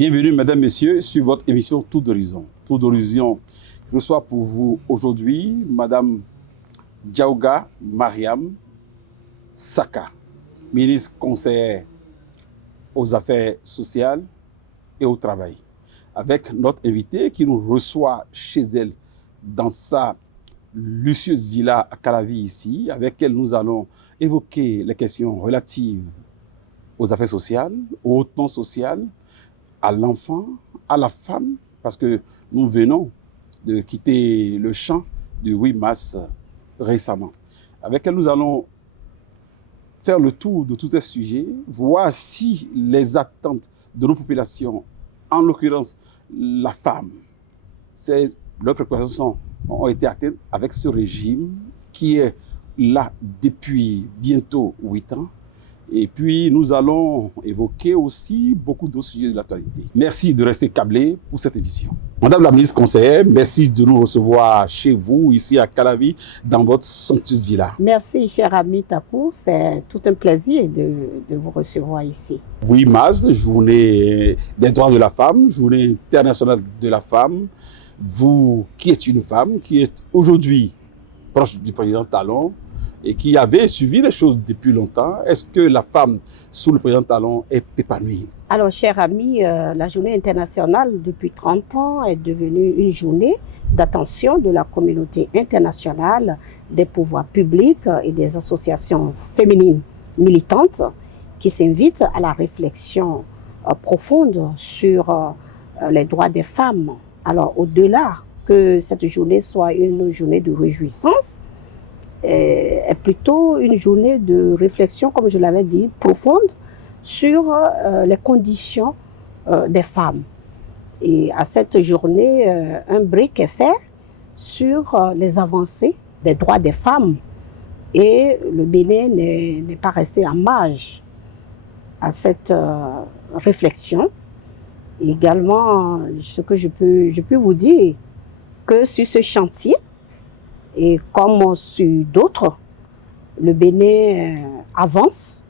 Bienvenue, mesdames, messieurs, sur votre émission Tour d'Horizon. Tour d'Horizon reçoit pour vous aujourd'hui Madame Diaouga Mariam Saka, ministre conseillère aux affaires sociales et au travail, avec notre invitée qui nous reçoit chez elle dans sa luxueuse villa à Calavi ici, avec elle nous allons évoquer les questions relatives aux affaires sociales, au hautement social, à l'enfant, à la femme, parce que nous venons de quitter le champ du 8 mars récemment. Avec elle, nous allons faire le tour de tous ces sujets, voir si les attentes de nos populations, en l'occurrence la femme, leurs préoccupations ont été atteintes avec ce régime qui est là depuis bientôt 8 ans. Et puis, nous allons évoquer aussi beaucoup d'autres sujets de l'actualité. Merci de rester câblé pour cette émission. Madame la ministre conseillère, merci de nous recevoir chez vous, ici à Calavi, dans votre somptueuse villa. Merci, cher ami Takou. C'est tout un plaisir de vous recevoir ici. 8 mars, journée des droits de la femme, journée internationale de la femme. Vous, qui êtes une femme, qui êtes aujourd'hui proche du président Talon, et qui avait suivi les choses depuis longtemps, est-ce que la femme sous le président Talon est épanouie? Alors, cher ami, la journée internationale, depuis 30 ans, est devenue une journée d'attention de la communauté internationale, des pouvoirs publics et des associations féminines militantes qui s'invitent à la réflexion profonde sur les droits des femmes. Alors, au-delà que cette journée soit une journée de réjouissance, est plutôt une journée de réflexion, comme je l'avais dit, profonde sur les conditions des femmes. Et à cette journée, un brick est fait sur les avancées des droits des femmes. Et le Bénin n'est pas resté en marge à cette réflexion. Également, ce que je peux vous dire, que sur ce chantier, et comme sur d'autres, le Bénin avance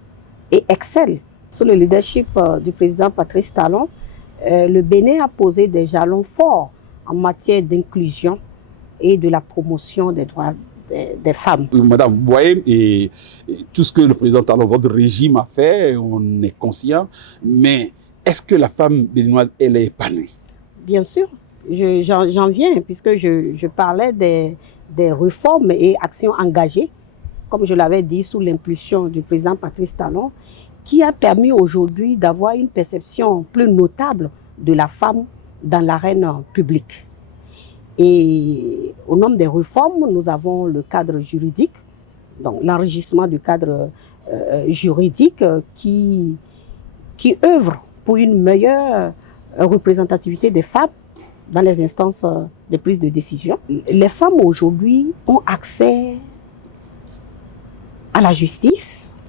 et excelle. Sous le leadership du président Patrice Talon, le Bénin a posé des jalons forts en matière d'inclusion et de la promotion des droits des femmes. Madame, vous voyez, et tout ce que le président Talon, votre régime a fait, on est conscient, mais est-ce que la femme béninoise, elle est épanouie? Bien sûr, j'en viens, puisque je parlais des réformes et actions engagées, comme je l'avais dit, sous l'impulsion du président Patrice Talon, qui a permis aujourd'hui d'avoir une perception plus notable de la femme dans l'arène publique. Et au nom des réformes, nous avons le cadre juridique, donc l'enrichissement du cadre juridique qui œuvre pour une meilleure représentativité des femmes dans les instances de prise de décision. Les femmes aujourd'hui ont accès à la justice,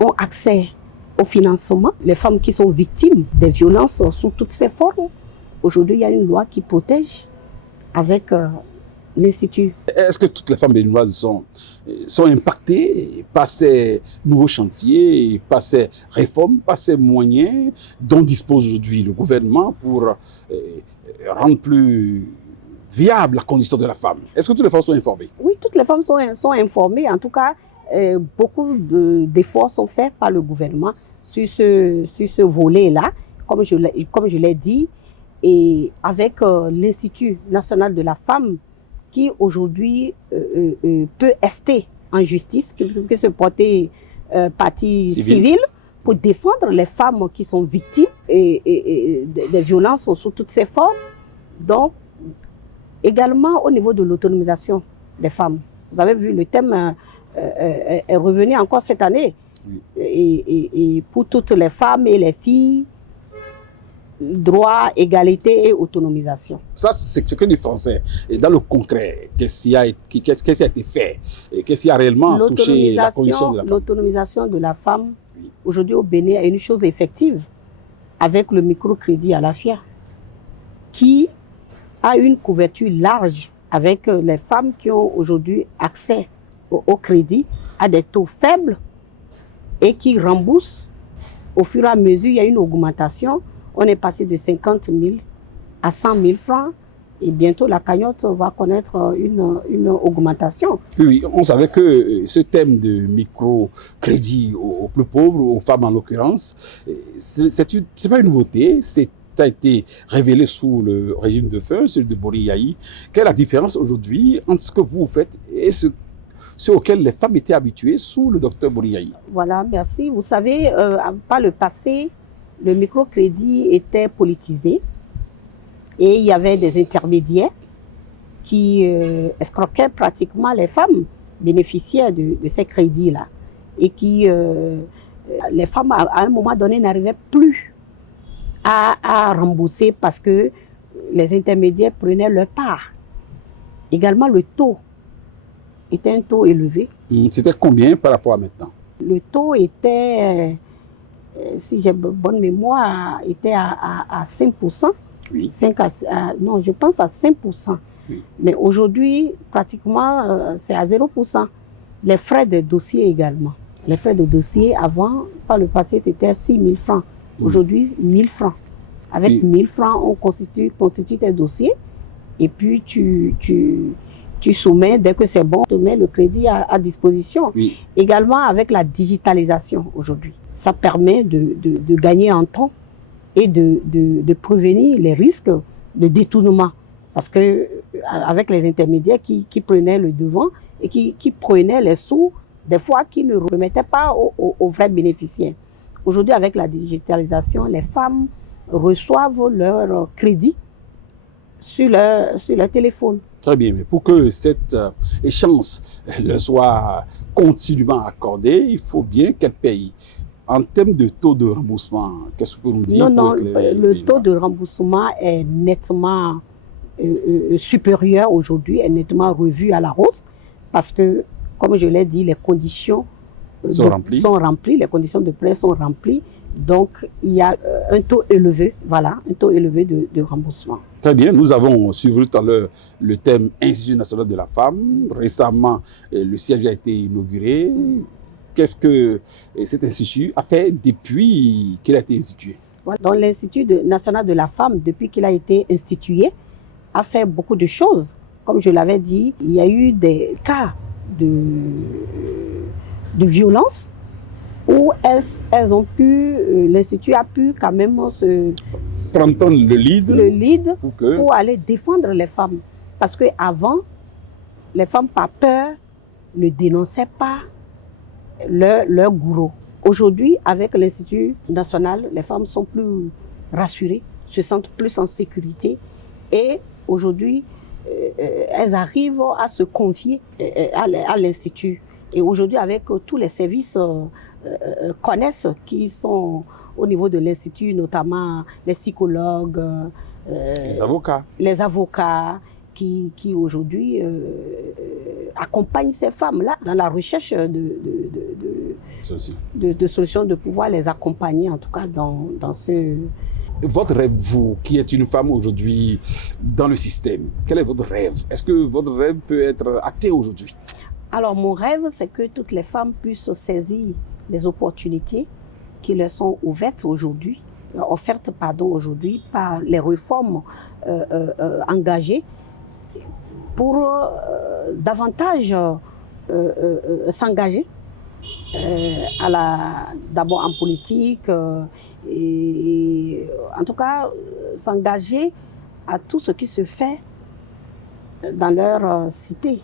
ont accès au financement. Les femmes qui sont victimes des violences sous toutes ces formes, aujourd'hui il y a une loi qui protège avec l'Institut. Est-ce que toutes les femmes béninoises sont impactées par ces nouveaux chantiers, par ces réformes, par ces moyens dont dispose aujourd'hui le gouvernement pour rendre plus viable la condition de la femme? Est-ce que toutes les femmes sont informées? Oui, toutes les femmes sont informées. En tout cas, beaucoup d'efforts sont faits par le gouvernement sur ce volet-là, comme je l'ai dit, et avec l'Institut national de la femme qui aujourd'hui peut rester en justice, qui peut se porter partie civile pour défendre les femmes qui sont victimes et des violences sous toutes ces formes. Donc, également au niveau de l'autonomisation des femmes. Vous avez vu, le thème est revenu encore cette année. Oui. Et pour toutes les femmes et les filles, droit, égalité et autonomisation. Ça, c'est que du français. Et dans le concret, qu'est-ce qui a été fait? Qu'est-ce qui a réellement touché la condition de la femme? L'autonomisation de la femme, aujourd'hui au Bénin, est une chose effective avec le microcrédit à la FIA, qui a une couverture large avec les femmes qui ont aujourd'hui accès au crédit à des taux faibles et qui remboursent au fur et à mesure. Il y a une augmentation on est passé de 50 000 à 100 000 francs. Et bientôt, la cagnotte va connaître une augmentation. Oui, on savait que ce thème de microcrédit aux plus pauvres, aux femmes en l'occurrence, c'est pas une nouveauté, ça a été révélé sous le régime de feu, celui de Bori Yayi. Quelle est la différence aujourd'hui entre ce que vous faites et ce auquel les femmes étaient habituées sous le docteur Bori Yayi? Voilà, merci. Vous savez, par le passé, le microcrédit était politisé. Et il y avait des intermédiaires qui escroquaient pratiquement les femmes bénéficiaires de ces crédits-là. Et qui, les femmes, à un moment donné, n'arrivaient plus à rembourser parce que les intermédiaires prenaient leur part. Également, le taux était un taux élevé. C'était combien par rapport à maintenant? Le taux était, si j'ai bonne mémoire, était à 5%. Oui. Non, je pense à 5%. Oui. Mais aujourd'hui, pratiquement, c'est à 0%. Les frais de dossier également. Les frais de dossier, avant, par le passé, c'était 6 000 francs. Aujourd'hui, 1 000 francs. Avec 1 000 francs, on constitue tes dossiers. Et puis, tu soumets, dès que c'est bon, tu mets le crédit à disposition. Oui. Également, avec la digitalisation aujourd'hui, ça permet de gagner en temps et de prévenir les risques de détournement. Parce que avec les intermédiaires qui prenaient le devant et qui prenaient les sous, des fois qui ne remettaient pas aux vrais bénéficiaires. Aujourd'hui, avec la digitalisation, les femmes reçoivent leur crédit sur leur téléphone. Très bien, mais pour que cette échéance leur soit continuellement accordée, il faut bien qu'elle paye. En termes de taux de remboursement, qu'est-ce que vous nous dites? Non, le taux de remboursement est nettement supérieur aujourd'hui, est nettement revu à la hausse, parce que, comme je l'ai dit, les conditions sont remplies, les conditions de prêt sont remplies, donc il y a un taux élevé, voilà, un taux élevé de remboursement. Très bien, nous avons suivi tout à l'heure le thème Institut national de la femme. Récemment, le siège a été inauguré. Qu'est-ce que cet institut a fait depuis qu'il a été institué? Donc, l'Institut national de la femme, depuis qu'il a été institué, a fait beaucoup de choses. Comme je l'avais dit, il y a eu des cas de violence où l'Institut a pu quand même prendre le lead pour aller défendre les femmes. Parce qu'avant, les femmes, par peur, ne dénonçaient pas leur gourou. Aujourd'hui, avec l'Institut national, les femmes sont plus rassurées, se sentent plus en sécurité et aujourd'hui, elles arrivent à se confier à l'Institut. Et aujourd'hui, avec tous les services connaissent qui sont au niveau de l'Institut, notamment les psychologues, les avocats qui aujourd'hui accompagnent ces femmes-là dans la recherche de solutions, de pouvoir les accompagner, en tout cas dans ce... Votre rêve, vous, qui êtes une femme aujourd'hui dans le système, quel est votre rêve? Est-ce que votre rêve peut être acté aujourd'hui? Alors, mon rêve, c'est que toutes les femmes puissent saisir les opportunités qui leur sont offertes aujourd'hui par les réformes engagées pour davantage s'engager d'abord en politique et en tout cas s'engager à tout ce qui se fait dans leur cité.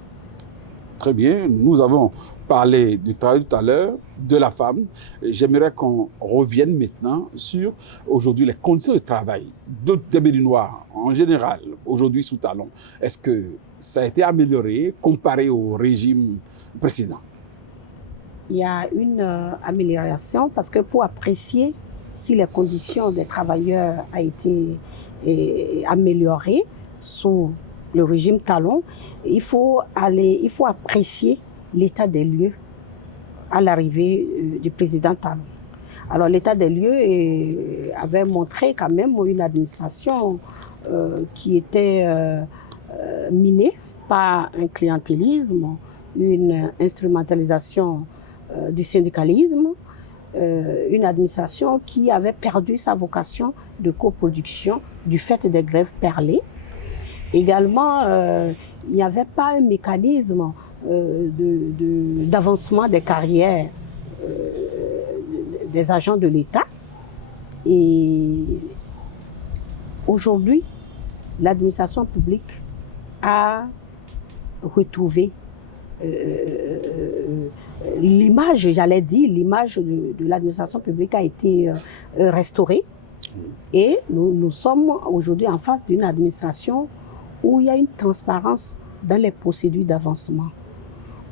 Très bien, nous avons parlé du travail tout à l'heure, de la femme. J'aimerais qu'on revienne maintenant sur aujourd'hui les conditions de travail des Béninois en général, aujourd'hui sous Talon. Est-ce que ça a été amélioré comparé au régime précédent? Il y a une amélioration parce que pour apprécier si les conditions des travailleurs ont été améliorées sous le régime Talon, il faut apprécier l'état des lieux à l'arrivée du président Talon. Alors l'état des lieux avait montré quand même une administration qui était minée par un clientélisme, une instrumentalisation du syndicalisme, une administration qui avait perdu sa vocation de coproduction du fait des grèves perlées. Également, il n'y avait pas un mécanisme d'avancement des carrières des agents de l'État. Et aujourd'hui, l'administration publique a retrouvé l'image, j'allais dire, l'image de l'administration publique a été restaurée. Et nous sommes aujourd'hui en face d'une administration où il y a une transparence dans les procédures d'avancement,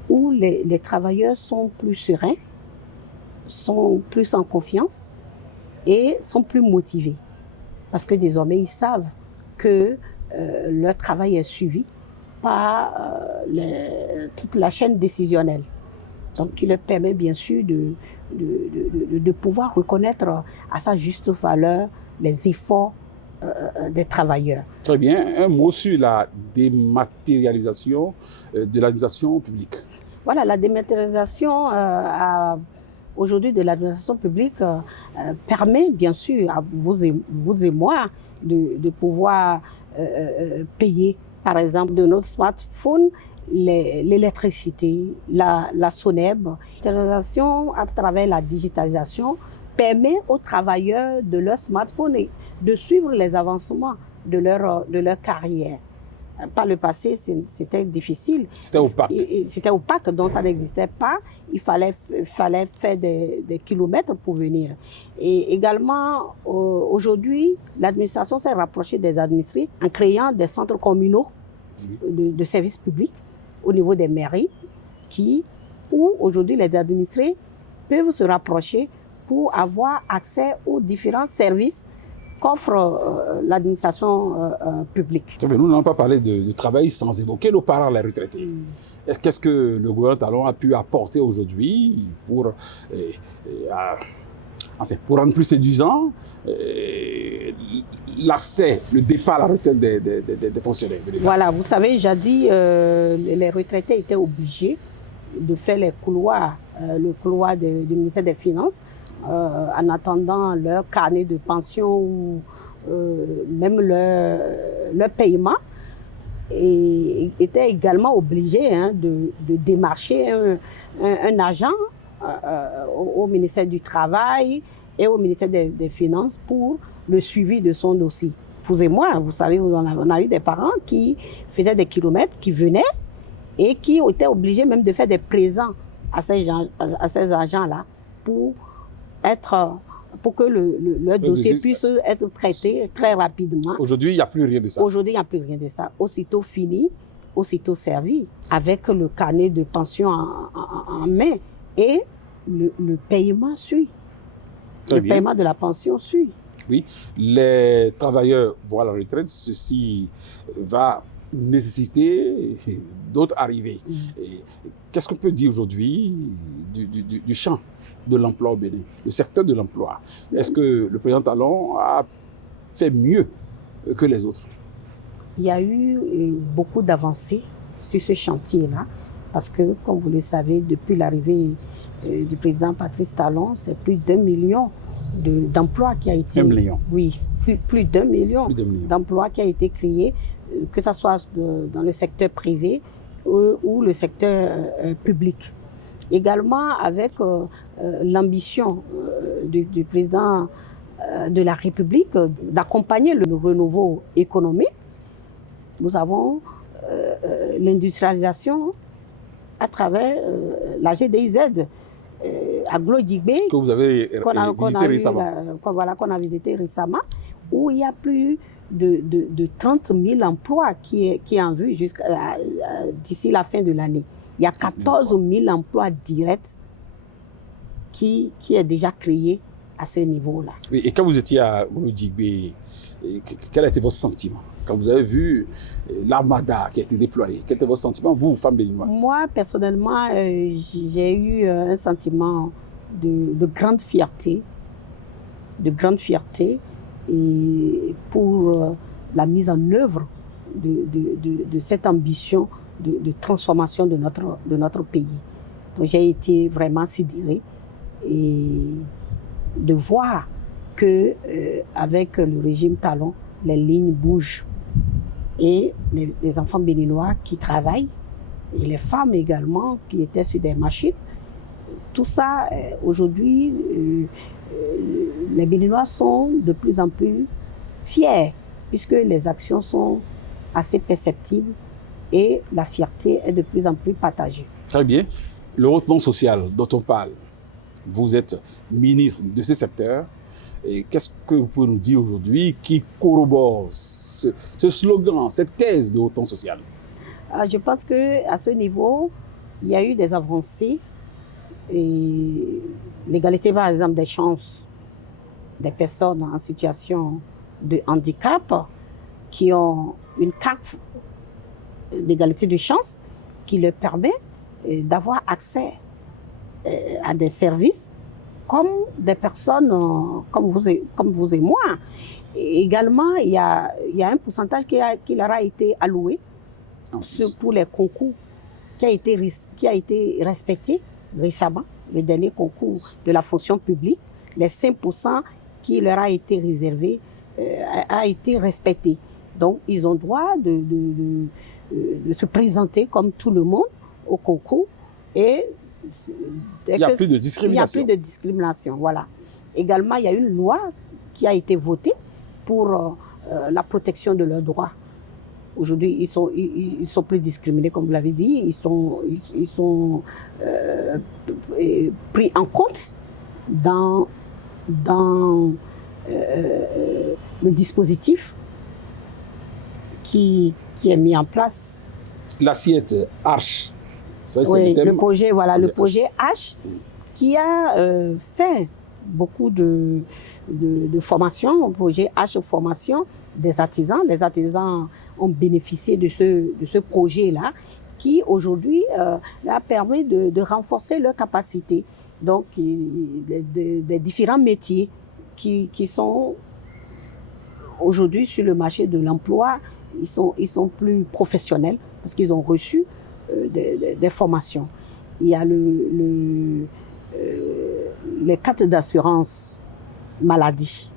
où les travailleurs sont plus sereins, sont plus en confiance et sont plus motivés. Parce que désormais, ils savent que leur travail est suivi par toute la chaîne décisionnelle. Donc, qui leur permet bien sûr de pouvoir reconnaître à sa juste valeur les efforts des travailleurs. Très bien. Un mot sur la dématérialisation de l'administration publique. Voilà, la dématérialisation aujourd'hui de l'administration publique permet bien sûr à vous et moi de pouvoir payer, par exemple, de notre smartphone, l'électricité, la SONEB. La digitalisation à travers la digitalisation permet aux travailleurs de leur smartphone de suivre les avancements de leur carrière. Par le passé, c'était difficile. C'était opaque. C'était opaque, donc ça n'existait pas. Il fallait faire des kilomètres pour venir. Et également, aujourd'hui, l'administration s'est rapprochée des administrés en créant des centres communaux de services publics au niveau des mairies, où aujourd'hui les administrés peuvent se rapprocher pour avoir accès aux différents services qu'offre l'administration publique. Nous n'avons pas parlé de travail sans évoquer nos parents, les retraités. Qu'est-ce que le gouvernement Talon a pu apporter aujourd'hui pour rendre plus séduisant l'accès, le départ à la retraite des fonctionnaires de l'État? Voilà, vous savez, jadis, les retraités étaient obligés de faire le couloir du ministère des Finances, en attendant leur carnet de pension ou même leur paiement, et étaient également obligés de démarcher un agent au ministère du Travail et au ministère des Finances pour le suivi de son dossier. Vous et moi, vous savez, on a eu des parents qui faisaient des kilomètres, qui venaient et qui étaient obligés même de faire des présents à ces agents-là pour que leur dossier puisse être traité très rapidement. Aujourd'hui, il n'y a plus rien de ça. Aujourd'hui, il n'y a plus rien de ça. Aussitôt fini, aussitôt servi, avec le carnet de pension en main, et le paiement suit. Le paiement de la pension suit. Oui, les travailleurs vont à la retraite, ceci va nécessiter d'autres arrivées. Qu'est-ce qu'on peut dire aujourd'hui du champ de l'emploi au Bénin, le secteur de l'emploi? Est-ce que le président Talon a fait mieux que les autres? Il y a eu beaucoup d'avancées sur ce chantier-là, parce que, comme vous le savez, depuis l'arrivée du président Patrice Talon, c'est plus d'1 million d'emplois qui a été... 1 million? Oui, plus d'1 million d'emplois qui a été créé, que ce soit dans le secteur privé ou le secteur public. Également avec l'ambition du président de la République d'accompagner le renouveau économique, nous avons l'industrialisation à travers la GDIZ à Glodjigbe, que vous avez visité récemment. Qu'on a visité récemment, où il y a plus de 30 000 emplois qui est en vue d'ici la fin de l'année. Il y a 14 000 emplois directs qui est déjà créé à ce niveau-là. Oui, et quand vous étiez à Glodjigbe, quel était votre sentiment? Quand vous avez vu l'armada qui a été déployée, quel était votre sentiment, vous, femme béninoise? Moi, personnellement, j'ai eu un sentiment de grande fierté. Et pour la mise en œuvre de cette ambition de transformation de notre pays. Donc j'ai été vraiment sidérée et de voir que avec le régime Talon, les lignes bougent et les enfants béninois qui travaillent et les femmes également qui étaient sur des machines, tout ça aujourd'hui, les Béninois sont de plus en plus fiers puisque les actions sont assez perceptibles et la fierté est de plus en plus partagée. Très bien. Le hautement social dont on parle, vous êtes ministre de ce secteur. Et qu'est-ce que vous pouvez nous dire aujourd'hui qui corrobore ce slogan, cette thèse de hautement social? Je pense qu'à ce niveau, il y a eu des avancées. Et l'égalité, par exemple, des chances des personnes en situation de handicap qui ont une carte d'égalité de chances qui leur permet d'avoir accès à des services comme des personnes comme vous et moi. Et également, il y a un pourcentage qui leur a été alloué pour les concours qui a été respecté récemment, le dernier concours de la fonction publique. Les 5% qui leur a été réservé a été respecté. Donc, ils ont droit de se présenter comme tout le monde au concours et il n'y a plus de discrimination. Il n'y a plus de discrimination, voilà. Également, il y a une loi qui a été votée pour la protection de leurs droits. Aujourd'hui, ils sont plus discriminés, comme vous l'avez dit. Ils sont pris en compte dans le dispositif qui est mis en place. L'assiette Arche. Oui, le projet H qui a fait beaucoup de formations, le projet H formation des artisans. Les artisans ont bénéficié de ce projet-là qui aujourd'hui leur permet de renforcer leurs capacités. Donc, des différents métiers qui sont aujourd'hui sur le marché de l'emploi, ils sont plus professionnels parce qu'ils ont reçu des formations. Il y a les cartes d'assurance maladie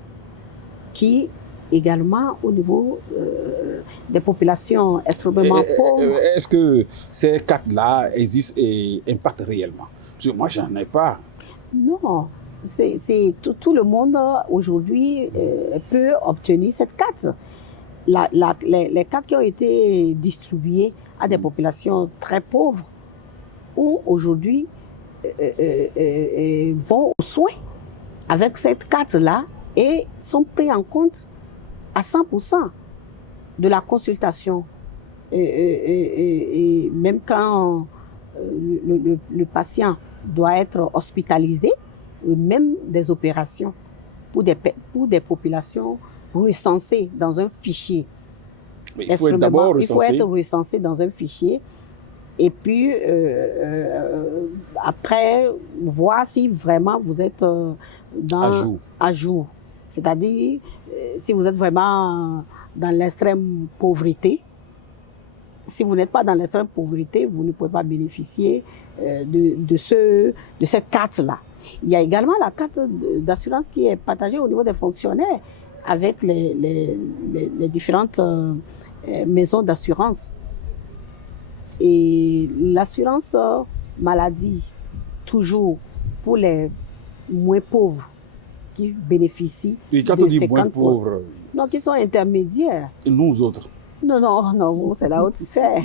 qui également au niveau des populations extrêmement pauvres. Est-ce que ces cartes-là existent et impactent réellement? Parce que moi, j'en ai pas. Non, tout le monde aujourd'hui peut obtenir cette carte. Les cartes qui ont été distribuées à des populations très pauvres ou aujourd'hui vont aux soins avec cette carte-là et sont pris en compte à 100% de la consultation. Et même quand le patient doit être hospitalisé, même des opérations pour des populations recensées dans un fichier. Mais il faut être d'abord recensé. Il faut être recensé dans un fichier et puis après voir si vraiment vous êtes à jour. C'est-à-dire si vous êtes vraiment dans l'extrême pauvreté. Si vous n'êtes pas dans l'extrême pauvreté, vous ne pouvez pas bénéficier de cette carte-là. Il y a également la carte d'assurance qui est partagée au niveau des fonctionnaires avec les différentes maisons d'assurance. Et l'assurance maladie, toujours pour les moins pauvres qui bénéficient et quand on dit moins pauvres, non, qui sont intermédiaires. Et nous autres? Non, c'est la haute sphère.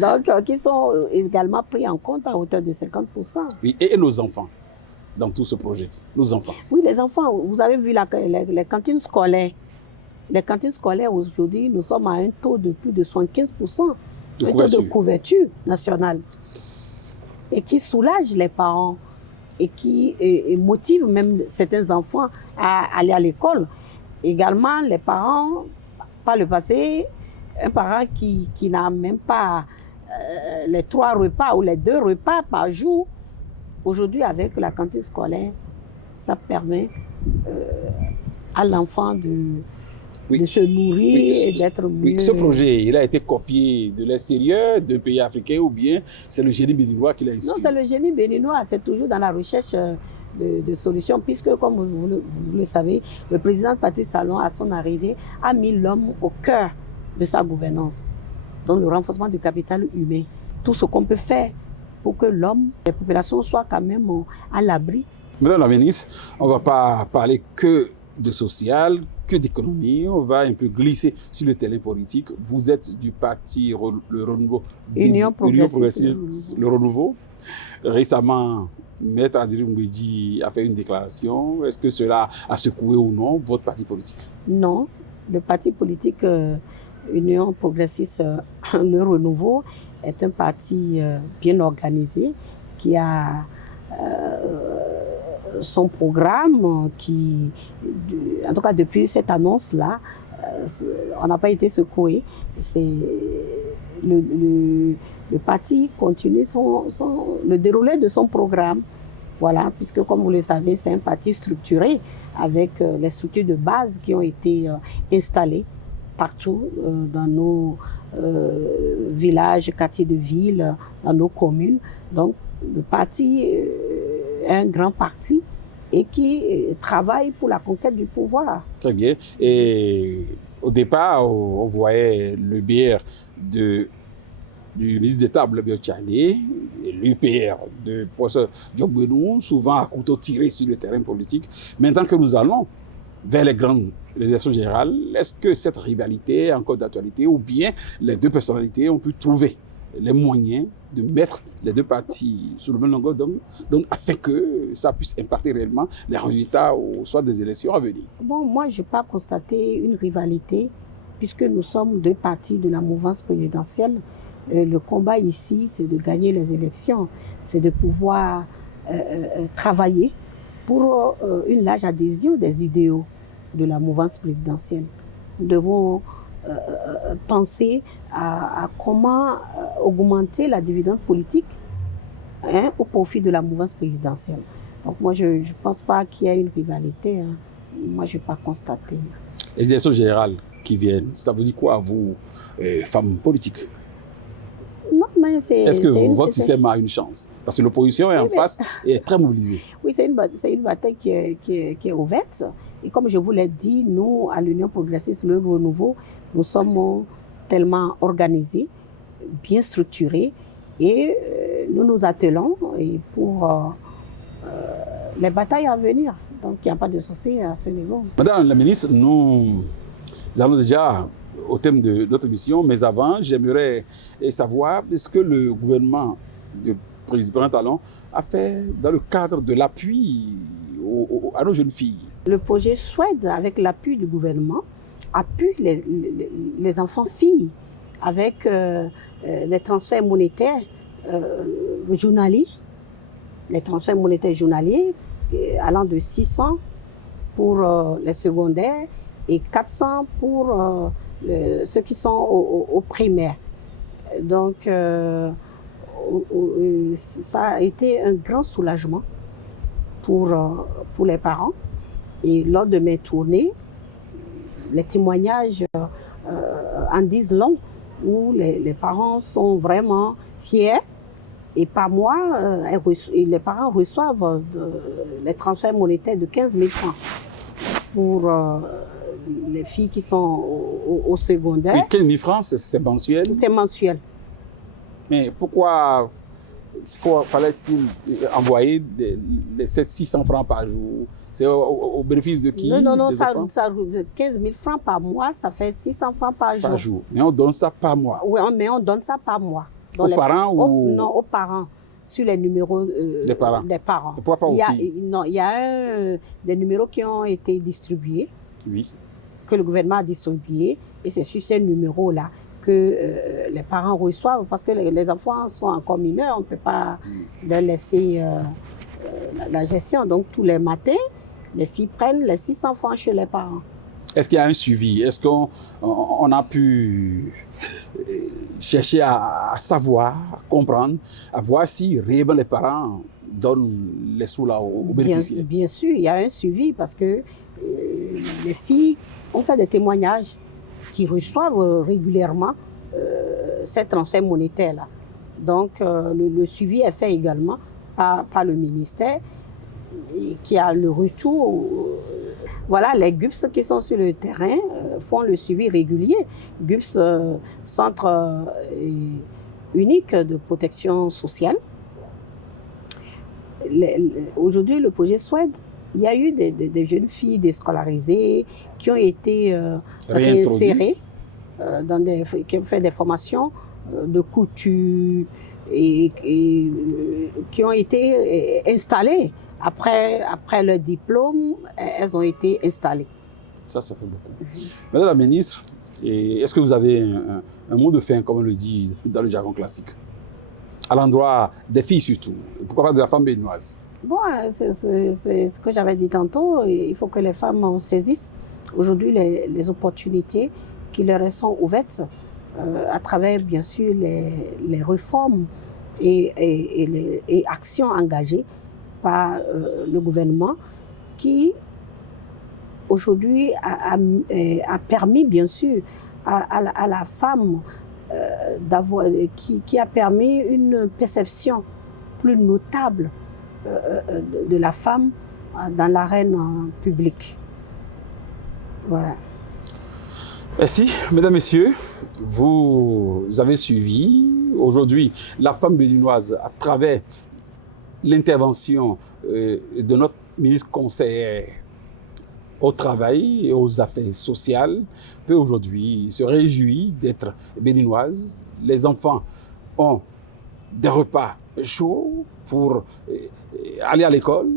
Donc, qui sont également pris en compte à hauteur de 50%. Oui, et nos enfants, dans tout ce projet, nos enfants? Oui, les enfants, vous avez vu les cantines scolaires. Les cantines scolaires, aujourd'hui, nous sommes à un taux de plus de 75%. Un taux de couverture nationale. Et qui soulage les parents et qui motive même certains enfants à aller à l'école. Également, les parents, par le passé, un parent qui n'a même pas les 3 repas ou les 2 repas par jour, aujourd'hui, avec la cantine scolaire, ça permet à l'enfant Oui. de se nourrir Oui, et d'être mieux. oui, ce projet, il a été copié de l'extérieur, d'un pays africain, ou bien c'est le génie béninois qui l'a Non, inspiré? c'est le génie béninois, c'est toujours dans la recherche de solutions, puisque comme vous le savez, le président Patrice Talon, à son arrivée, a mis l'homme au cœur de sa gouvernance, donc le renforcement du capital humain. Tout ce qu'on peut faire pour que l'homme, les populations soient quand même à l'abri. Madame la ministre, on ne va pas parler que de social, que d'économie, on va un peu glisser sur le terrain politique. Vous êtes du parti le Renouveau, Union progressiste, le Renouveau. Récemment, Maître Adrien Mbedi a fait une déclaration. Est-ce que cela a secoué ou non votre parti politique? Non, le parti politique Union progressiste, le Renouveau, est un parti bien organisé qui a son programme qui, en tout cas depuis cette annonce-là, on n'a pas été secoué. Le parti continue le déroulé de son programme. Voilà, puisque comme vous le savez, c'est un parti structuré avec les structures de base qui ont été installées partout dans nos villages, quartiers de ville, dans nos communes. Donc, le parti est un grand parti et qui travaille pour la conquête du pouvoir. Très bien. Et au départ, on voyait le BR du ministre d'État Blaise Diagne, l'UPR de professeur Diop Benou, souvent à couteau tiré sur le terrain politique. Maintenant que nous allons vers les grandes élections générales, est-ce que cette rivalité est encore d'actualité ou bien les deux personnalités ont pu trouver les moyens de mettre les deux partis sur le même longueur d'onde afin que ça puisse impacter réellement les résultats au soir des élections à venir? Bon, moi, je n'ai pas constaté une rivalité puisque nous sommes deux partis de la mouvance présidentielle. Le combat ici, c'est de gagner les élections, c'est de pouvoir travailler pour une large adhésion des idéaux de la mouvance présidentielle. Nous devons penser à comment augmenter la dividende politique au profit de la mouvance présidentielle. Donc moi, je ne pense pas qu'il y ait une rivalité. Moi, je n'ai pas constaté. Les élections générales qui viennent, ça vous dit quoi à vous, femmes politiques? Non, mais est-ce que votre système a une chance? Parce que l'opposition est en face et est très mobilisée. Oui, c'est une bataille qui est ouverte. Et comme je vous l'ai dit, nous, à l'Union progressiste, le Renouveau, nous sommes tellement organisés, bien structurés, et nous nous attelons pour les batailles à venir. Donc, il n'y a pas de souci à ce niveau. Madame la ministre, nous allons déjà au thème de notre émission, mais avant, j'aimerais savoir ce que le gouvernement de président Talon a fait dans le cadre de l'appui à nos jeunes filles. Le projet SWED, avec l'appui du gouvernement, appuie les enfants filles avec les transferts monétaires journaliers, allant de 600 pour les secondaires et 400 pour ceux qui sont au primaire. Donc, ça a été un grand soulagement pour les parents. Et lors de mes tournées, les témoignages en disent long, où les parents sont vraiment fiers. Et par mois, les parents reçoivent les transferts monétaires de 15 000 francs pour les filles qui sont au secondaire. Oui, 15 000 francs, c'est mensuel? C'est mensuel. Mais pourquoi fallait-il envoyer les 600 francs par jour? C'est au bénéfice de qui? Non, 15 000 francs par mois, ça fait 600 francs par jour. Par jour. Mais on donne ça par mois? Oui, mais on donne ça par mois. Aux parents ou... Non, aux parents, sur les numéros des parents. Et pourquoi pas aux filles? Non, il y a des numéros qui ont été distribués, oui, que le gouvernement a distribués, et c'est sur ces numéros-là que les parents reçoivent, parce que les enfants sont encore mineurs, on ne peut pas leur laisser la gestion. Donc, tous les matins, les filles prennent les 600 francs chez les parents. Est-ce qu'il y a un suivi? Est-ce qu'on a pu chercher à savoir, à comprendre, à voir si réellement les parents donnent les sous là aux bénéficiaires? Bien sûr, il y a un suivi parce que les filles ont fait des témoignages qui reçoivent régulièrement ces transferts monétaires-là. Donc, le suivi est fait également par le ministère qui a le retour. Voilà, les GUPS qui sont sur le terrain font le suivi régulier. GUPS, Centre unique de protection sociale. Aujourd'hui, le projet SWED, il y a eu des jeunes filles déscolarisées qui ont été réinsérées, qui ont fait des formations de couture et qui ont été installées. Après leur diplôme, elles ont été installées. Ça fait beaucoup. Madame la ministre, est-ce que vous avez un mot de fin, comme on le dit dans le jargon classique, à l'endroit des filles surtout, pourquoi pas de la femme béninoise? Bon, c'est ce que j'avais dit tantôt, il faut que les femmes saisissent aujourd'hui les opportunités qui leur sont ouvertes à travers, bien sûr, les réformes et actions engagées par le gouvernement qui, aujourd'hui, a permis, bien sûr, à la femme qui a permis une perception plus notable de la femme dans l'arène publique. Voilà. Merci, mesdames, messieurs. Vous avez suivi aujourd'hui la femme béninoise à travers l'intervention de notre ministre conseiller au travail et aux affaires sociales, peut aujourd'hui se réjouir d'être béninoise. Les enfants ont des repas chauds pour aller à l'école.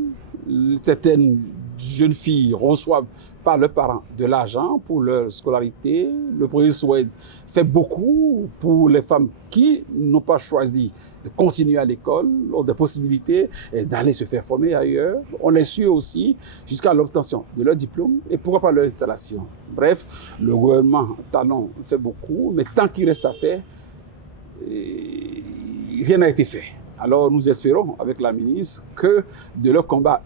Certaines jeunes filles reçoivent par leurs parents de l'argent pour leur scolarité. Le projet SWED fait beaucoup pour les femmes qui n'ont pas choisi de continuer à l'école, ont des possibilités d'aller se faire former ailleurs. On les suit aussi jusqu'à l'obtention de leur diplôme et pourquoi pas leur installation. Bref, le gouvernement Talon fait beaucoup, mais tant qu'il reste à faire, rien n'a été fait. Alors nous espérons avec la ministre que de leur combat,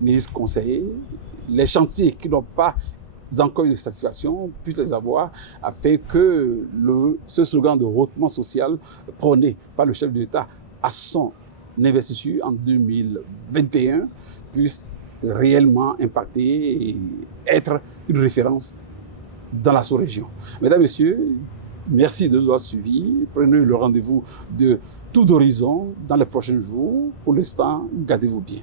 ministre conseiller, les chantiers qui n'ont pas encore eu de satisfaction puissent les avoir, afin que ce slogan de hautement social prôné par le chef de l'État à son investiture en 2021 puisse réellement impacter et être une référence dans la sous-région. Mesdames, Messieurs, merci de nous avoir suivis. Prenez le rendez-vous de Tour d'Horizon dans les prochains jours. Pour l'instant, gardez-vous bien.